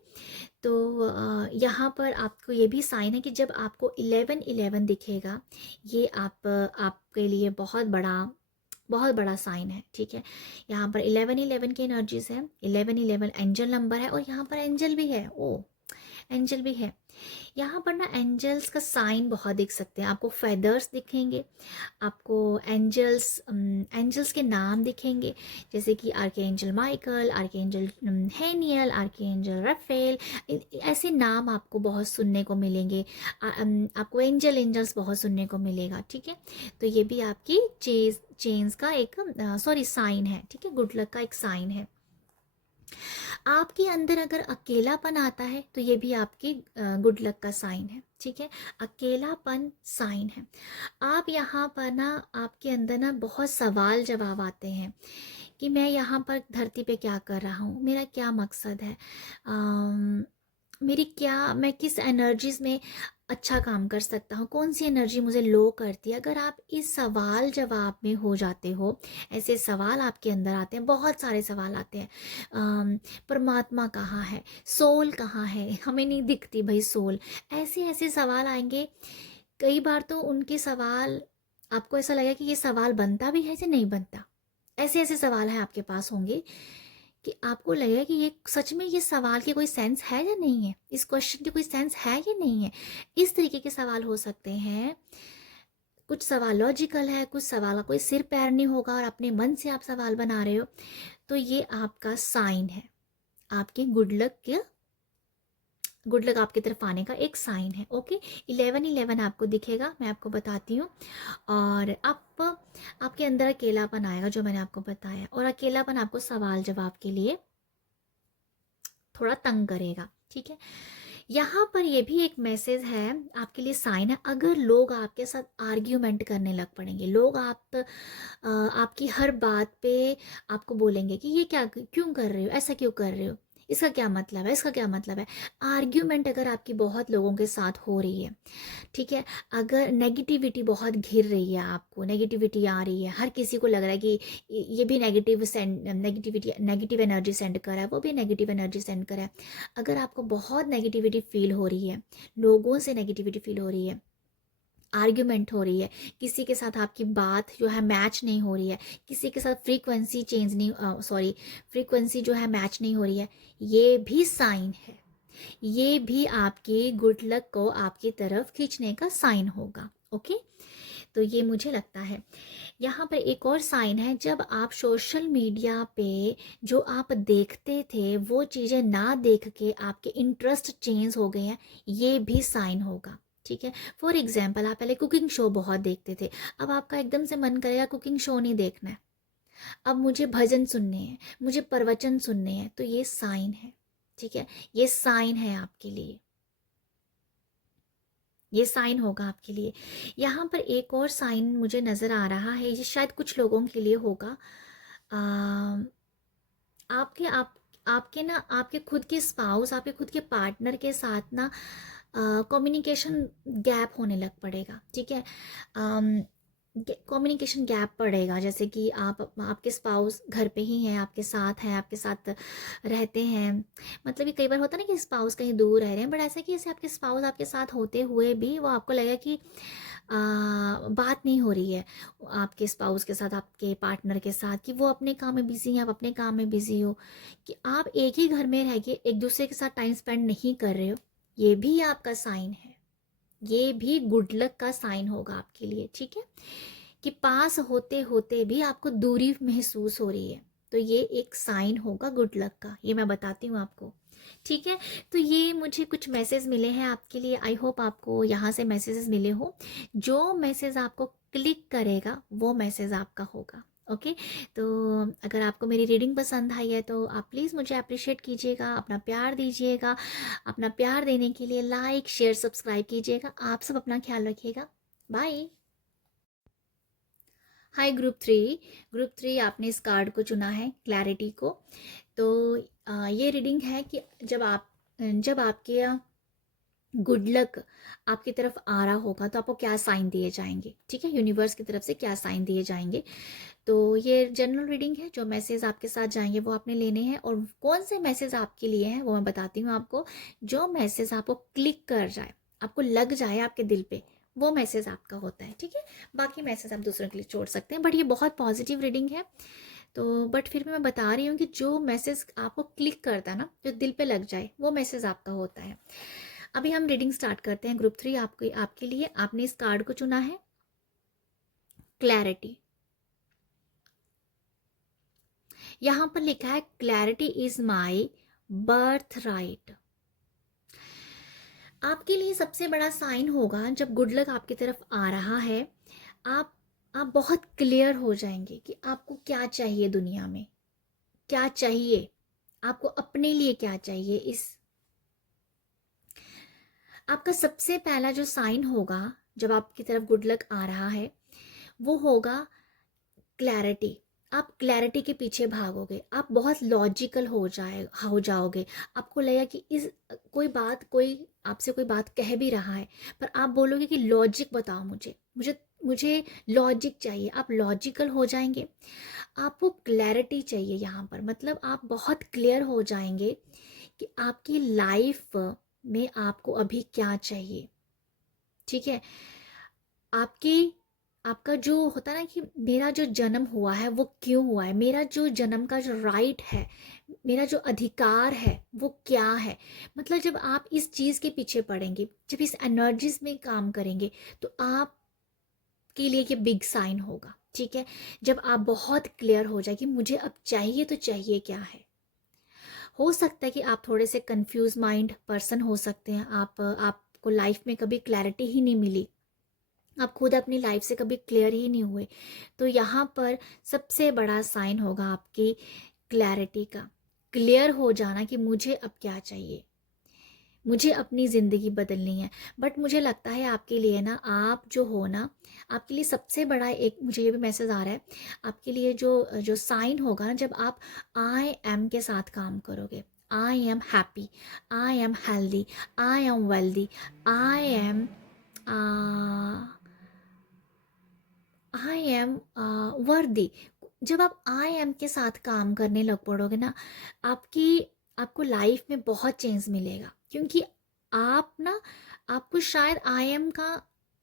तो यहाँ पर आपको ये भी साइन है कि जब आपको 11-11 दिखेगा, ये आपके लिए बहुत बड़ा साइन है, ठीक है। यहाँ पर 11-11 की एनर्जीज है, 11-11 एंजल नंबर है, और यहाँ पर एंजल भी है, ओ एंजल भी है। यहाँ पर ना एंजल्स का साइन बहुत दिख सकते हैं आपको, फेदर्स दिखेंगे आपको, एंजल्स के नाम दिखेंगे, जैसे कि archangel Michael, archangel Haniel, archangel Raphael, ऐसे नाम आपको बहुत सुनने को मिलेंगे। आपको एंजल्स बहुत सुनने को मिलेगा, ठीक है। तो ये भी आपकी चेंज का एक साइन है, ठीक है, गुड लक का एक साइन है। आपके अंदर अगर अकेलापन आता है तो ये भी आपकी गुड लक का साइन है, ठीक है। अकेलापन साइन है। आप यहाँ पर ना, आपके अंदर ना बहुत सवाल जवाब आते हैं कि मैं यहाँ पर धरती पे क्या कर रहा हूँ, मेरा क्या मकसद है, मैं किस एनर्जीज में अच्छा काम कर सकता हूँ, कौन सी एनर्जी मुझे लो करती है। अगर आप इस सवाल जवाब में हो जाते हो, ऐसे सवाल आपके अंदर आते हैं, बहुत सारे सवाल आते हैं, परमात्मा कहाँ है, सोल कहाँ है, हमें नहीं दिखती भाई सोल, ऐसे ऐसे सवाल आएंगे। कई बार तो उनके सवाल आपको ऐसा लगेगा कि ये सवाल बनता भी है या नहीं बनता, ऐसे ऐसे सवाल हैं आपके पास होंगे कि आपको लगेगा कि ये सच में ये सवाल की कोई सेंस है या नहीं है, इस क्वेश्चन की कोई सेंस है या नहीं है। इस तरीके के सवाल हो सकते हैं। कुछ सवाल लॉजिकल है, कुछ सवाल का कोई सिर पैर नहीं होगा और अपने मन से आप सवाल बना रहे हो, तो ये आपका साइन है, आपके गुड लक आपकी तरफ आने का एक साइन है, ओके। 11-11 आपको दिखेगा, मैं आपको बताती हूँ। और आपके अंदर अकेलापन आएगा, जो मैंने आपको बताया, और अकेलापन आपको सवाल जवाब के लिए थोड़ा तंग करेगा, ठीक है। यहाँ पर ये भी एक मैसेज है आपके लिए, साइन है, अगर लोग आपके साथ आर्ग्यूमेंट करने लग पड़ेंगे, लोग आपकी हर बात पे आपको बोलेंगे कि ये क्या क्यों कर रहे हो, ऐसा क्यों कर रहे हो, इसका क्या मतलब है, इसका क्या मतलब है। आर्ग्यूमेंट अगर आपकी बहुत लोगों के साथ हो रही है, ठीक है, अगर नेगेटिविटी बहुत घिर रही है, आपको नेगेटिविटी आ रही है, हर किसी को लग रहा है कि ये भी नेगेटिव एनर्जी सेंड कर रहा है, वो भी नेगेटिव एनर्जी सेंड कर रहा है, अगर आपको बहुत नेगेटिविटी फील हो रही है, लोगों से नेगेटिविटी फील हो रही है, आर्ग्यूमेंट हो रही है, किसी के साथ आपकी बात जो है मैच नहीं हो रही है, किसी के साथ फ्रीक्वेंसी चेंज नहीं, सॉरी, फ्रीक्वेंसी जो है मैच नहीं हो रही है, ये भी साइन है, ये भी आपके गुड लक को आपकी तरफ खींचने का साइन होगा। ओके, तो ये मुझे लगता है। यहाँ पर एक और साइन है, जब आप सोशल मीडिया पे जो आप देखते थे वो चीज़ें ना देख के आपके इंटरेस्ट चेंज हो गए हैं, ये भी साइन होगा। ठीक है, फॉर एग्जाम्पल आप पहले कुकिंग शो बहुत देखते थे, अब आपका एकदम से मन करेगा कुकिंग शो नहीं देखना है, अब मुझे भजन सुनने हैं, मुझे प्रवचन सुनने हैं, तो ये साइन है। ठीक है, ये साइन है आपके लिए, ये साइन होगा आपके लिए। यहाँ पर एक और साइन मुझे नज़र आ रहा है, ये शायद कुछ लोगों के लिए होगा। आ, आपके आप आपके ना आपके खुद के स्पाउस, आपके खुद के पार्टनर के साथ ना कम्युनिकेशन गैप होने लग पड़ेगा। ठीक है, कम्युनिकेशन गैप पड़ेगा, जैसे कि आपके स्पाउस घर पे ही हैं, आपके साथ हैं, आपके साथ रहते हैं, मतलब कि कई बार होता है ना कि स्पाउस कहीं दूर रह रहे हैं, बट ऐसा कि जैसे आपके स्पाउस आपके साथ होते हुए भी वो आपको लगेगा कि बात नहीं हो रही है आपके स्पाउस के साथ, आपके पार्टनर के साथ, कि वो अपने काम में बिजी हैं, आप अपने काम में बिजी हो, कि आप एक ही घर में रह के एक दूसरे के साथ टाइम स्पेंड नहीं कर रहे हो, ये भी आपका साइन है, ये भी गुड लक का साइन होगा आपके लिए। ठीक है, कि पास होते होते भी आपको दूरी महसूस हो रही है, तो ये एक साइन होगा गुड लक का, ये मैं बताती हूँ आपको। ठीक है, तो ये मुझे कुछ मैसेज मिले हैं आपके लिए, आई होप आपको यहाँ से मैसेजेस मिले हो, जो मैसेज आपको क्लिक करेगा वो मैसेज आपका होगा। ओके, तो अगर आपको मेरी रीडिंग पसंद आई है तो आप प्लीज़ मुझे अप्रिशिएट कीजिएगा, अपना प्यार दीजिएगा, अपना प्यार देने के लिए लाइक शेयर सब्सक्राइब कीजिएगा। आप सब अपना ख्याल रखिएगा, बाय। हाय ग्रुप थ्री आपने इस कार्ड को चुना है, क्लैरिटी को। तो ये रीडिंग है कि जब आपके गुड लक आपकी तरफ आ रहा होगा तो आपको क्या साइन दिए जाएंगे। ठीक है, यूनिवर्स की तरफ से क्या साइन दिए जाएंगे। तो ये जनरल रीडिंग है, जो मैसेज आपके साथ जाएंगे वो आपने लेने हैं, और कौन से मैसेज आपके लिए हैं वो मैं बताती हूँ आपको। जो मैसेज आपको क्लिक कर जाए, आपको लग जाए आपके दिल पे, वो मैसेज आपका होता है। ठीक है, बाकी मैसेज आप दूसरों के लिए छोड़ सकते हैं, बट ये बहुत पॉजिटिव रीडिंग है। तो बट फिर भी मैं बता रही हूँ कि जो मैसेज आपको क्लिक करता है ना, जो दिल पे लग जाए, वो मैसेज आपका होता है। अभी हम रीडिंग स्टार्ट करते हैं। ग्रुप 3 आपके आपके लिए, आपने इस कार्ड को चुना है, क्लैरिटी। यहां पर लिखा है clarity is my birth right. आपके लिए सबसे बड़ा साइन होगा जब गुड लक आपकी तरफ आ रहा है, आप आप बहुत क्लियर हो जाएंगे कि आपको क्या चाहिए दुनिया में, क्या चाहिए आपको, अपने लिए क्या चाहिए। इस आपका सबसे पहला जो साइन होगा जब आपकी तरफ गुड लक आ रहा है, वो होगा क्लैरिटी। आप क्लैरिटी के पीछे भागोगे, आप बहुत लॉजिकल हो जाओगे। आपको लगेगा कि इस कोई आपसे कोई बात कह भी रहा है, पर आप बोलोगे कि लॉजिक बताओ, मुझे मुझे मुझे लॉजिक चाहिए। आप लॉजिकल हो जाएंगे, आपको क्लैरिटी चाहिए यहाँ पर, मतलब आप बहुत क्लियर हो जाएंगे कि आपकी लाइफ में आपको अभी क्या चाहिए। ठीक है, आपकी आपका जो होता है ना कि मेरा जो जन्म हुआ है वो क्यों हुआ है, मेरा जो जन्म का जो राइट है, मेरा जो अधिकार है वो क्या है। मतलब जब आप इस चीज़ के पीछे पड़ेंगे, जब इस एनर्जीज में काम करेंगे, तो आपके लिए ये बिग साइन होगा। ठीक है, जब आप बहुत क्लियर हो जाए कि मुझे अब चाहिए तो चाहिए क्या है। हो सकता है कि आप थोड़े से कंफ्यूज माइंड पर्सन हो सकते हैं, आपको लाइफ में कभी क्लैरिटी ही नहीं मिली, आप खुद अपनी लाइफ से कभी क्लियर ही नहीं हुए, तो यहाँ पर सबसे बड़ा साइन होगा आपकी क्लैरिटी का, क्लियर हो जाना कि मुझे अब क्या चाहिए। मुझे अपनी ज़िंदगी बदलनी है। बट मुझे लगता है आपके लिए ना, आप जो हो ना, आपके लिए सबसे बड़ा एक, मुझे ये भी मैसेज आ रहा है, आपके लिए जो जो साइन होगा ना, जब आप आई एम के साथ काम करोगे, I am happy, I am healthy, I am wealthy, I am I am वर्दी। जब आप आई एम के साथ काम करने लग पड़ोगे ना, आपकी आपको लाइफ में बहुत चेंज मिलेगा, क्योंकि आप ना, आपको शायद आई एम का,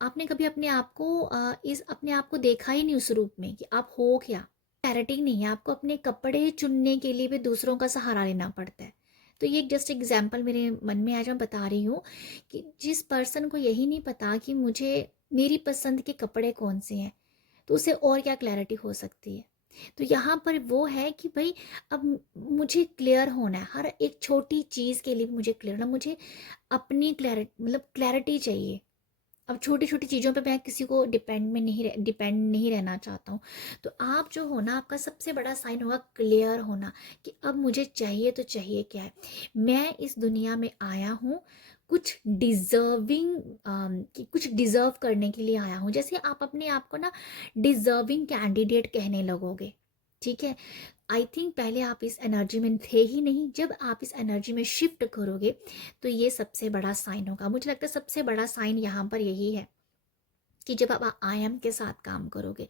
आपने कभी अपने आप को इस अपने आप को देखा ही नहीं उस रूप में कि आप हो क्या। क्लैरिटी नहीं है, आपको अपने कपड़े चुनने के लिए भी दूसरों का सहारा लेना पड़ता है। तो ये जस्ट एग्जाम्पल मेरे मन में आज मैं बता रही हूँ कि जिस पर्सन को यही नहीं पता कि मुझे मेरी पसंद के कपड़े कौन से हैं, तो उसे और क्या क्लैरिटी हो सकती है। तो यहाँ पर वो है कि भाई अब मुझे क्लियर होना है, हर एक छोटी चीज़ के लिए मुझे क्लियर होना, मुझे अपनी क्लैरिटी, मतलब क्लैरिटी चाहिए। अब छोटी छोटी चीज़ों पे मैं किसी को डिपेंड नहीं रहना चाहता हूँ। तो आप जो हो ना, आपका सबसे बड़ा साइन होगा क्लियर होना, कि अब मुझे चाहिए तो चाहिए क्या है। मैं इस दुनिया में आया हूँ कुछ डिज़र्विंग, कि कुछ डिज़र्व करने के लिए आया हूँ। जैसे आप अपने आप को ना डिज़र्विंग कैंडिडेट कहने लगोगे, ठीक है। आई थिंक पहले आप इस एनर्जी में थे ही नहीं, जब आप इस एनर्जी में शिफ्ट करोगे तो ये सबसे बड़ा साइन होगा। मुझे लगता है सबसे बड़ा साइन यहाँ पर यही है कि जब आप आई एम के साथ काम करोगे,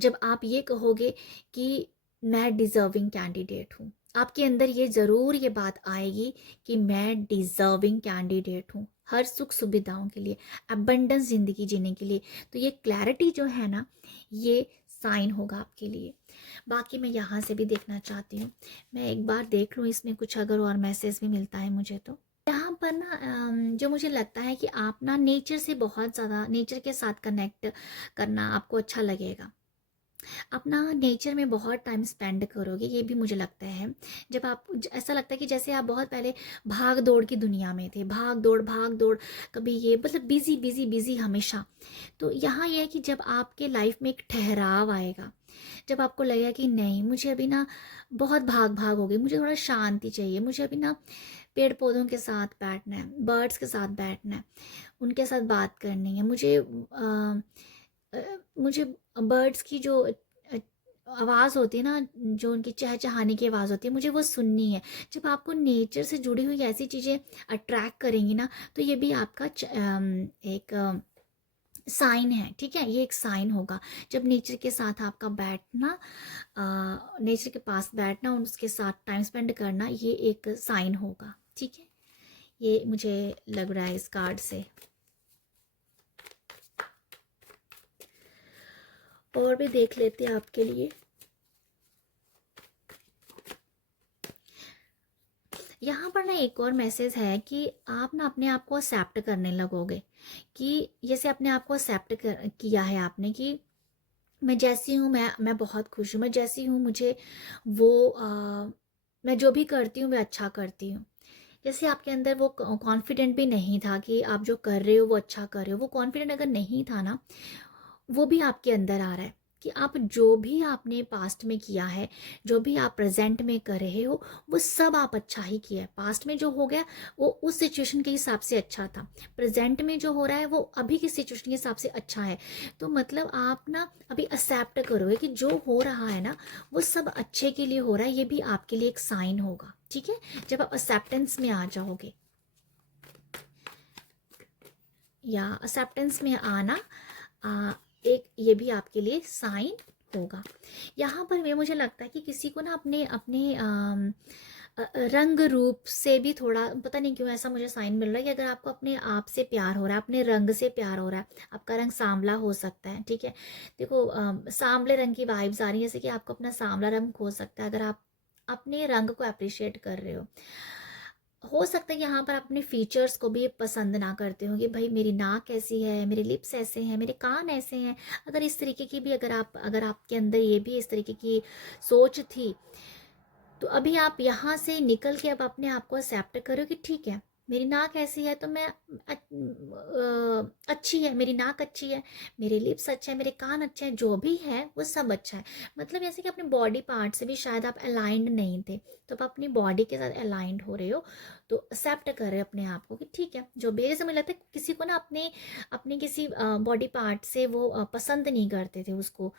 जब आप ये कहोगे कि मैं डिज़र्विंग कैंडिडेट हूँ, आपके अंदर ये ज़रूर ये बात आएगी कि मैं डिज़र्विंग कैंडिडेट हूँ हर सुख सुविधाओं के लिए, अबंडेंस ज़िंदगी जीने के लिए। तो ये क्लैरिटी जो है ना, ये साइन होगा आपके लिए। बाकी मैं यहाँ से भी देखना चाहती हूँ, मैं एक बार देख लूँ इसमें कुछ अगर और मैसेज भी मिलता है मुझे। तो यहाँ पर ना जो मुझे लगता है कि आप ना नेचर से बहुत ज़्यादा, नेचर के साथ कनेक्ट करना आपको अच्छा लगेगा। आप ना नेचर में बहुत टाइम स्पेंड करोगे, ये भी मुझे लगता है। जब आप ऐसा लगता है कि जैसे आप बहुत पहले भाग दौड़ की दुनिया में थे, भाग दौड़, कभी ये मतलब बिजी बिजी बिजी हमेशा। तो यहाँ यह है कि जब आपके लाइफ में एक ठहराव आएगा, जब आपको लगेगा कि नहीं, मुझे अभी ना बहुत भाग भाग हो गई, मुझे थोड़ा शांति चाहिए, मुझे अभी ना पेड़ पौधों के साथ बैठना है, बर्ड्स के साथ बैठना है, उनके साथ बात करनी है, मुझे बर्ड्स की जो आवाज़ होती है ना, जो उनकी चहचहाने की आवाज़ होती है, मुझे वो सुननी है। जब आपको नेचर से जुड़ी हुई ऐसी चीज़ें अट्रैक्ट करेंगी ना, तो ये भी आपका एक साइन है, ठीक है। ये एक साइन होगा जब नेचर के साथ आपका बैठना, नेचर के पास बैठना और उसके साथ टाइम स्पेंड करना, ये एक साइन होगा, ठीक है। ये मुझे लग रहा है इस कार्ड से। और भी देख लेते हैं आपके लिए। यहाँ पर ना एक और मैसेज है कि आप ना अपने आप को एक्सेप्ट करने लगोगे, कि जैसे अपने आप को एक्सेप्ट किया है आपने कि मैं जैसी हूँ, मैं बहुत खुश हूँ, मैं जैसी हूँ, मुझे वो मैं जो भी करती हूँ मैं अच्छा करती हूँ। जैसे आपके अंदर वो कॉन्फिडेंट भी नहीं था कि आप जो कर रहे हो वो अच्छा कर रहे हो, वो कॉन्फिडेंट अगर नहीं था ना, वो भी आपके अंदर आ रहा है कि आप जो भी आपने पास्ट में किया है, जो भी आप प्रेजेंट में कर रहे हो, वो सब आप अच्छा ही किया है। पास्ट में जो हो गया वो उस सिचुएशन के हिसाब से अच्छा था, प्रेजेंट में जो हो रहा है वो अभी की सिचुएशन के हिसाब से अच्छा है। तो मतलब आप ना अभी एक्सेप्ट करोगे कि जो हो रहा है ना, वो सब अच्छे के लिए हो रहा है। ये भी आपके लिए एक साइन होगा, ठीक है, जब आप एक्सेप्टेंस में आ जाओगे, या एक्सेप्टेंस में आना एक, ये भी आपके लिए साइन होगा। यहाँ पर मैं, मुझे लगता है कि किसी को ना अपने अपने रंग रूप से भी थोड़ा, पता नहीं क्यों ऐसा मुझे साइन मिल रहा है कि अगर आपको अपने आप से प्यार हो रहा है, अपने रंग से प्यार हो रहा है, आपका रंग सांवला हो सकता है, ठीक है। देखो सांवले रंग की वाइब्स आ रही है, जैसे कि आपको अपना सांवला रंग हो सकता है अगर आप अपने रंग को अप्रिशिएट कर रहे हो सकता है यहाँ पर अपने फीचर्स को भी पसंद ना करते हो कि भाई मेरी नाक ऐसी है, मेरे लिप्स ऐसे हैं, मेरे कान ऐसे हैं। अगर इस तरीके की भी, अगर आपके अंदर ये भी इस तरीके की सोच थी, तो अभी आप यहाँ से निकल के अब अपने आप को एक्सेप्ट करो कि ठीक है, मेरी नाक ऐसी है तो मैं अच्छी है, मेरी नाक अच्छी है, मेरे लिप्स अच्छे हैं, मेरे कान अच्छे हैं, जो भी है वो सब अच्छा है। मतलब जैसे कि अपने बॉडी पार्ट से भी शायद आप अलाइंड नहीं थे, तो आप अपनी बॉडी के साथ अलाइंड हो रहे हो, तो एक्सेप्ट कर रहे हो अपने आप को कि ठीक है जो भी है। जैसे मुझे लगता है किसी को ना अपने अपने किसी बॉडी पार्ट से वो पसंद नहीं करते थे उसको,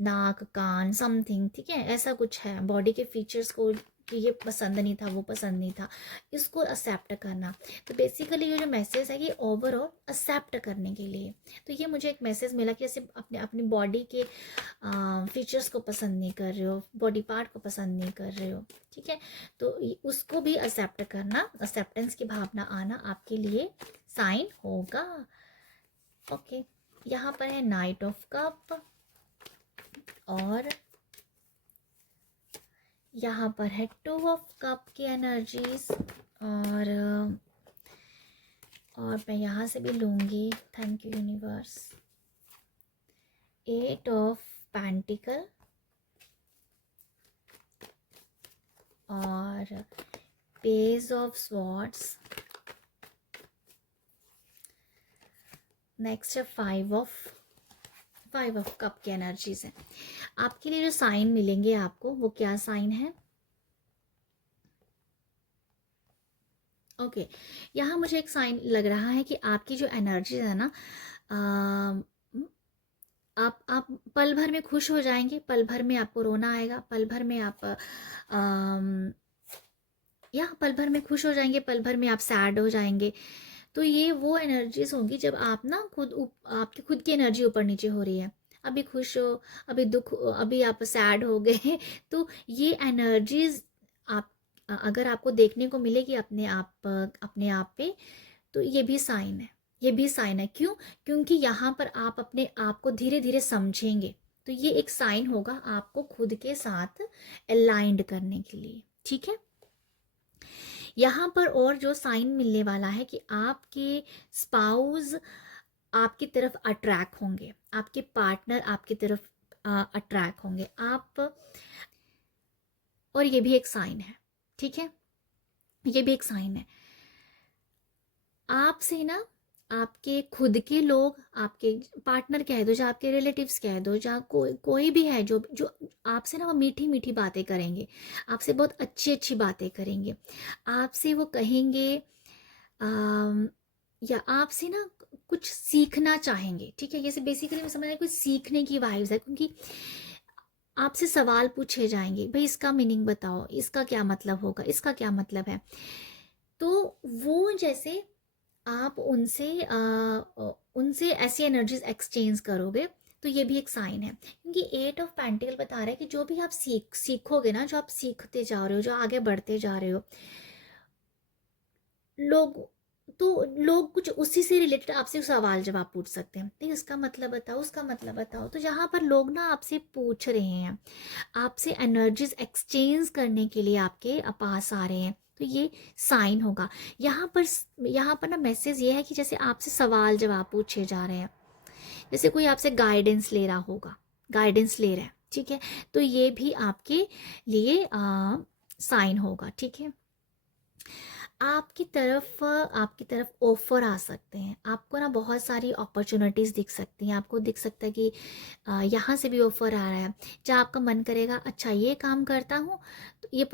नाक कान समथिंग, ठीक है, ऐसा कुछ है बॉडी के फीचर्स को कि ये पसंद नहीं था वो पसंद नहीं था, इसको एक्सेप्ट करना। तो बेसिकली ये जो मैसेज है ये ओवरऑल एक्सेप्ट करने के लिए। तो ये मुझे एक मैसेज मिला कि जैसे अपने अपनी बॉडी के फीचर्स को पसंद नहीं कर रहे हो, बॉडी पार्ट को पसंद नहीं कर रहे हो, ठीक है, तो उसको भी एक्सेप्ट करना, एक्सेप्टेंस की भावना आना आपके लिए साइन होगा। ओके, यहाँ पर है नाइट ऑफ कप, और यहाँ पर है टू ऑफ कप की एनर्जीज, और मैं यहाँ से भी लूँगी, thank you universe, eight of pentacle और पेज ऑफ स्वॉर्ड्स, नेक्स्ट है फाइव ऑफ कप की एनर्जीज है। आपके लिए जो साइन मिलेंगे आपको वो क्या साइन है? ओके, यहाँ मुझे एक साइन लग रहा है कि आपकी जो एनर्जीज है ना, आप पल भर में खुश हो जाएंगे, पल भर में आपको रोना आएगा, पल भर में आप या पल भर में खुश हो जाएंगे, पल भर में आप सैड हो जाएंगे। तो ये वो एनर्जीज होंगी जब आप ना आपकी खुद की एनर्जी ऊपर नीचे हो रही है, अभी खुश हो, अभी दुख, अभी आप सैड हो गए तो ये एनर्जीज आप अगर आपको देखने को मिलेगी अपने आप पे, तो ये भी साइन है, ये भी साइन है। क्यों? क्योंकि यहाँ पर आप अपने आप को धीरे धीरे समझेंगे, तो ये एक साइन होगा आपको खुद के साथ अलाइंड करने के लिए, ठीक है। यहाँ पर और जो साइन मिलने वाला है कि आपके स्पाउस आपकी तरफ अट्रैक्ट होंगे, आपके पार्टनर आपकी तरफ अट्रैक्ट होंगे आप, और ये भी एक साइन है, ठीक है, ये भी एक साइन है। आपसे ना आपके खुद के लोग, आपके पार्टनर कह दो, या आपके रिलेटिव्स कह दो, या कोई भी है जो जो आपसे ना वो मीठी मीठी बातें करेंगे, आपसे बहुत अच्छी अच्छी बातें करेंगे, आपसे वो कहेंगे या आपसे ना कुछ सीखना चाहेंगे, ठीक है। जैसे बेसिकली मैं समझ रही हूँ कुछ सीखने की वाइब्स है, क्योंकि आपसे सवाल पूछे जाएंगे, भाई इसका मीनिंग बताओ, इसका क्या मतलब होगा, इसका क्या मतलब है। तो वो जैसे आप उनसे ऐसी एनर्जीज एक्सचेंज करोगे, तो ये भी एक साइन है। क्योंकि एट ऑफ पेंटिकल बता रहा है कि जो भी आप सीखोगे ना, जो आप सीखते जा रहे हो, जो आगे बढ़ते जा रहे हो, लोग लोग कुछ उसी से रिलेटेड आपसे सवाल जवाब पूछ सकते हैं, नहीं उसका मतलब बताओ, उसका मतलब बताओ। तो जहाँ पर लोग ना आपसे पूछ रहे हैं, आपसे एनर्जीज एक्सचेंज करने के लिए आपके पास आ रहे हैं, तो ये साइन होगा। यहाँ पर ना मैसेज ये है कि जैसे आपसे सवाल जवाब पूछे जा रहे हैं, जैसे कोई आपसे गाइडेंस ले रहा होगा, गाइडेंस ले रहा है, ठीक है, तो ये भी आपके लिए साइन होगा, ठीक है। आपकी तरफ ऑफर आ सकते हैं, आपको ना बहुत सारी अपॉर्चुनिटीज़ दिख सकती हैं, आपको दिख सकता है कि यहाँ से भी ऑफर आ रहा है, जहाँ आपका मन करेगा अच्छा ये काम करता हूँ तो ये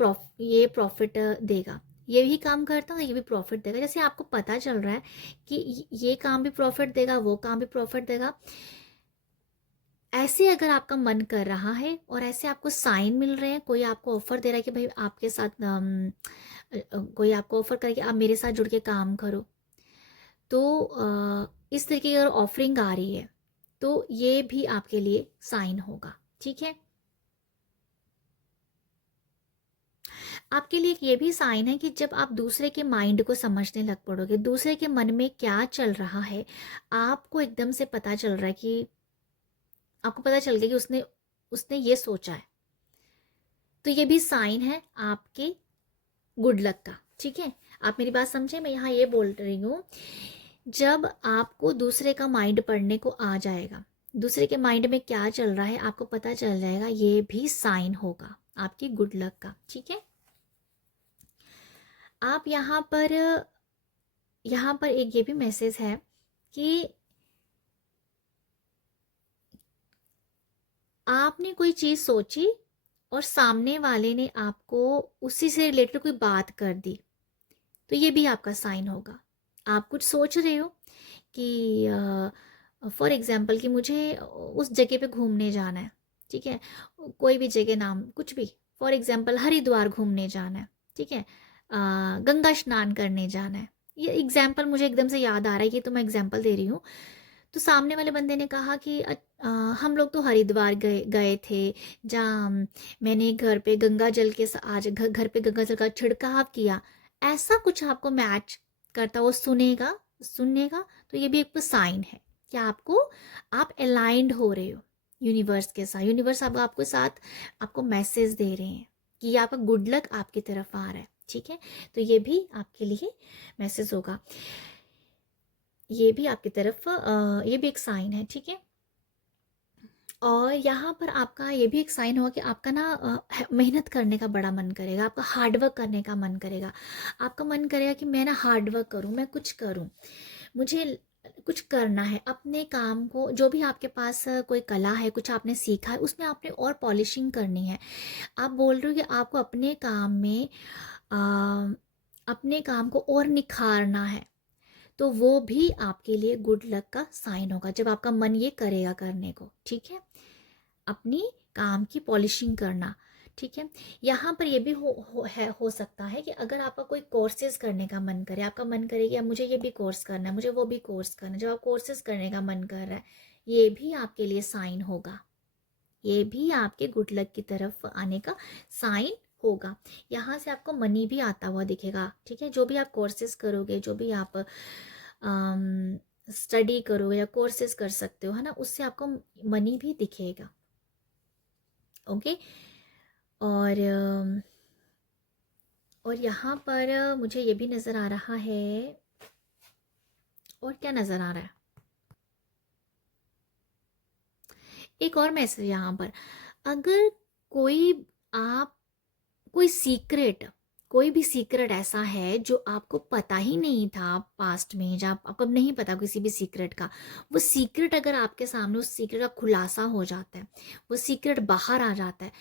प्रॉफिट देगा, ये भी काम करता हूँ ये भी प्रॉफिट देगा। जैसे आपको पता चल रहा है कि ये काम भी प्रॉफिट देगा, वो काम भी प्रॉफिट देगा, ऐसे अगर आपका मन कर रहा है और ऐसे आपको साइन मिल रहे हैं, कोई आपको ऑफर दे रहा है कि भाई आपके साथ कोई आपको ऑफर करे कि आप मेरे साथ जुड़ के काम करो, तो इस तरीके की अगर ऑफरिंग आ रही है तो ये भी आपके लिए साइन होगा, ठीक है। आपके लिए ये भी साइन है कि जब आप दूसरे के माइंड को समझने लग पड़ोगे, दूसरे के मन में क्या चल रहा है, आपको एकदम से पता चल रहा है कि आपको पता चल गया कि उसने उसने ये सोचा है, तो ये भी साइन है आपके गुड लक का, ठीक है। आप मेरी बात समझे, मैं यहाँ ये बोल रही हूँ, जब आपको दूसरे का माइंड पढ़ने को आ जाएगा, दूसरे के माइंड में क्या चल रहा है आपको पता चल जाएगा, ये भी साइन होगा आपकी गुड लक का, ठीक है। आप यहाँ पर यहाँ पर एक ये भी मैसेज है कि आपने कोई चीज़ सोची और सामने वाले ने आपको उसी से रिलेटेड कोई बात कर दी, तो ये भी आपका साइन होगा। आप कुछ सोच रहे हो कि फॉर एग्जांपल कि मुझे उस जगह पे घूमने जाना है, ठीक है, कोई भी जगह, नाम कुछ भी, फॉर एग्जांपल हरिद्वार घूमने जाना है, ठीक है, गंगा स्नान करने जाना है। ये एग्जांपल मुझे एकदम से याद आ रहा है, ये तो मैं एग्जांपल दे रही हूँ। तो सामने वाले बंदे ने कहा कि हम लोग तो हरिद्वार गए गए थे, जहाँ मैंने घर पे गंगा जल के आज घर पे गंगा जल का छिड़काव किया। ऐसा कुछ आपको मैच करता वो सुनेगा, तो ये भी एक साइन है कि आप अलाइंड हो रहे हो यूनिवर्स के साथ। यूनिवर्स अब आपके साथ आपको मैसेज दे रहे हैं कि ये आपका गुड लक आपकी तरफ आ रहा है, ठीक है। तो ये भी आपके लिए मैसेज होगा, ये भी आपकी तरफ ये भी एक साइन है, ठीक है। और यहाँ पर आपका ये भी एक साइन होगा कि आपका ना मेहनत करने का बड़ा मन करेगा, आपका हार्डवर्क करने का मन करेगा। आपका मन करेगा कि मैं ना हार्डवर्क करूँ, मैं कुछ करूँ, मुझे कुछ करना है अपने काम को। जो भी आपके पास कोई कला है, कुछ आपने सीखा है, उसमें आपने और पॉलिशिंग करनी है। आप बोल रहे हो कि आपको अपने काम में अ, अपने काम को और निखारना है, तो वो भी आपके लिए गुड लक का साइन होगा जब आपका मन ये करेगा करने को, ठीक है, अपनी काम की पॉलिशिंग करना, ठीक है। यहाँ पर ये भी हो सकता है कि अगर आपका कोई कोर्सेज करने का मन करे, आपका मन करे कि अब मुझे ये भी कोर्स करना है, मुझे वो भी कोर्स करना है, जब आप कोर्सेज करने का मन कर रहा है, ये भी आपके लिए साइन होगा, ये भी आपके गुड लक की तरफ आने का साइन होगा। यहाँ से आपको मनी भी आता हुआ दिखेगा, ठीक है। जो भी आप कोर्सेज करोगे, जो भी आप स्टडी करोगे या कोर्सेज कर सकते हो, है ना, उससे आपको मनी भी दिखेगा, ओके। और यहाँ पर मुझे ये भी नज़र आ रहा है, और क्या नज़र आ रहा है, एक और मैसेज यहाँ पर, अगर कोई आप कोई सीक्रेट, कोई भी सीक्रेट ऐसा है जो आपको पता ही नहीं था पास्ट में, जब आपको नहीं पता किसी भी सीक्रेट का, वो सीक्रेट अगर आपके सामने उस सीक्रेट का खुलासा हो जाता है, वो सीक्रेट बाहर आ जाता है,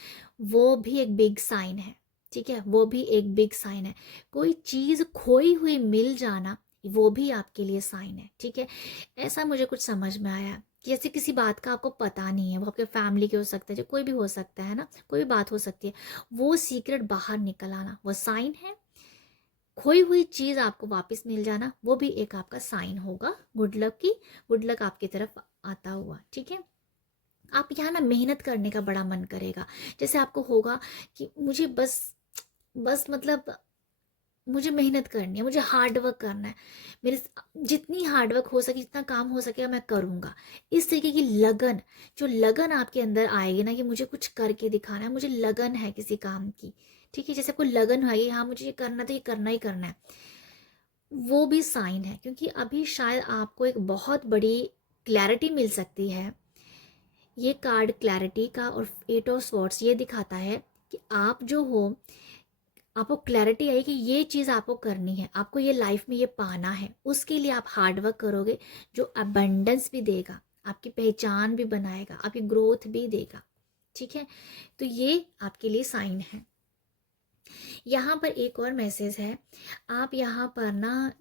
वो भी एक बिग साइन है, ठीक है, वो भी एक बिग साइन है। कोई चीज़ खोई हुई मिल जाना, वो भी आपके लिए साइन है, ठीक है। ऐसा मुझे कुछ समझ में आया कि जैसे किसी बात का आपको पता नहीं है, वो आपके फैमिली के हो सकता है, जो कोई भी हो सकता है ना, कोई भी बात हो सकती है, वो सीक्रेट बाहर निकल आना वो साइन है। खोई हुई चीज़ आपको वापस मिल जाना, वो भी एक आपका साइन होगा गुड लक की, गुड लक आपकी तरफ आता हुआ, ठीक है। आप यहाँ ना मेहनत करने का बड़ा मन करेगा, जैसे आपको होगा कि मुझे बस बस मतलब मुझे मेहनत करनी है, मुझे हार्ड वर्क करना है, मेरे जितनी हार्ड वर्क हो सके, जितना काम हो सके मैं करूँगा। इस तरीके की लगन, जो लगन आपके अंदर आएगी ना कि मुझे कुछ करके दिखाना है, मुझे लगन है किसी काम की, ठीक है, जैसे कोई लगन है, हाँ मुझे ये करना, तो ये करना ही करना है, वो भी साइन है। क्योंकि अभी शायद आपको एक बहुत बड़ी क्लैरिटी मिल सकती है। ये कार्ड क्लैरिटी का और 8 ऑफ स्वॉर्ड्स ये दिखाता है कि आप जो हो, आपको क्लैरिटी आई कि ये चीज़ आपको करनी है, आपको ये लाइफ में ये पाना है, उसके लिए आप हार्ड वर्क करोगे, जो अबंडेंस भी देगा, आपकी पहचान भी बनाएगा, आपकी ग्रोथ भी देगा, ठीक है। तो ये आपके लिए साइन है। यहाँ पर एक और मैसेज है, आप यहाँ पर ना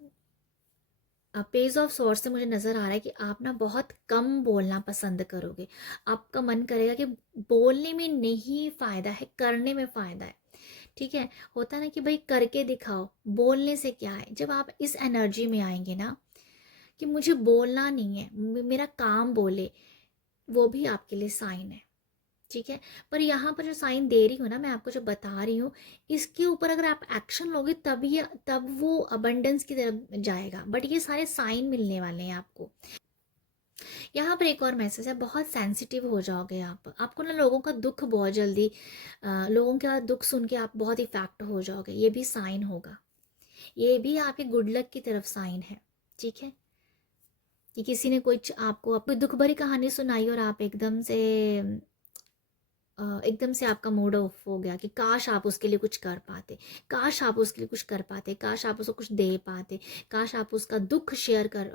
पेज ऑफ सॉर्ड से मुझे नज़र आ रहा है कि आप ना बहुत कम बोलना पसंद करोगे। आपका मन करेगा कि बोलने में नहीं फ़ायदा है, करने में फ़ायदा है, ठीक है। होता है ना कि भाई करके दिखाओ, बोलने से क्या है। जब आप इस एनर्जी में आएंगे ना कि मुझे बोलना नहीं है, मेरा काम बोले, वो भी आपके लिए साइन है, ठीक है। पर यहाँ पर जो साइन दे रही हूँ ना, मैं आपको जो बता रही हूँ, इसके ऊपर अगर आप एक्शन लोगे तब वो अबंडेंस की तरफ जाएगा। बट ये सारे साइन मिलने वाले हैं आपको। यहाँ पर एक और मैसेज है, बहुत सेंसिटिव हो जाओगे आप, आपको ना लोगों का दुख बहुत जल्दी, लोगों का दुख सुन के आप बहुत इफेक्ट हो जाओगे, ये भी साइन होगा, ये भी आपके गुड लक की तरफ साइन है, ठीक है। कि किसी ने आपको अपनी दुख भरी कहानी सुनाई और आप एकदम से एकदम से आपका मूड ऑफ हो गया कि काश आप उसके लिए कुछ कर पाते, काश आप उसके लिए कुछ कर पाते, काश आप उसको कुछ दे पाते, काश आप उसका दुख शेयर कर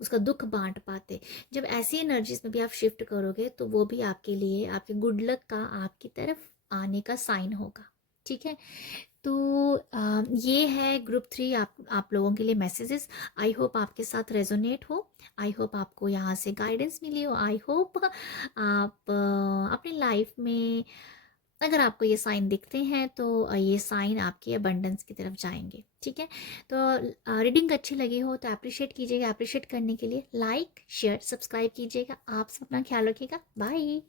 उसका दुख बांट पाते। जब ऐसी एनर्जीज में भी आप शिफ्ट करोगे तो वो भी आपके लिए आपके गुड लक का आपकी तरफ आने का साइन होगा। ठीक है, तो ये है ग्रुप 3 आप लोगों के लिए मैसेजेस। आई होप आपके साथ रेजोनेट हो, आई होप आपको यहाँ से गाइडेंस मिली हो, आई होप आप अपनी लाइफ में अगर आपको ये साइन दिखते हैं तो ये साइन आपकी अबंडेंस की तरफ जाएंगे। ठीक है, तो रीडिंग अच्छी लगी हो तो अप्रिशिएट कीजिएगा। अप्रिशिएट करने के लिए लाइक शेयर सब्सक्राइब कीजिएगा। आप सब अपना ख्याल रखिएगा। बाय।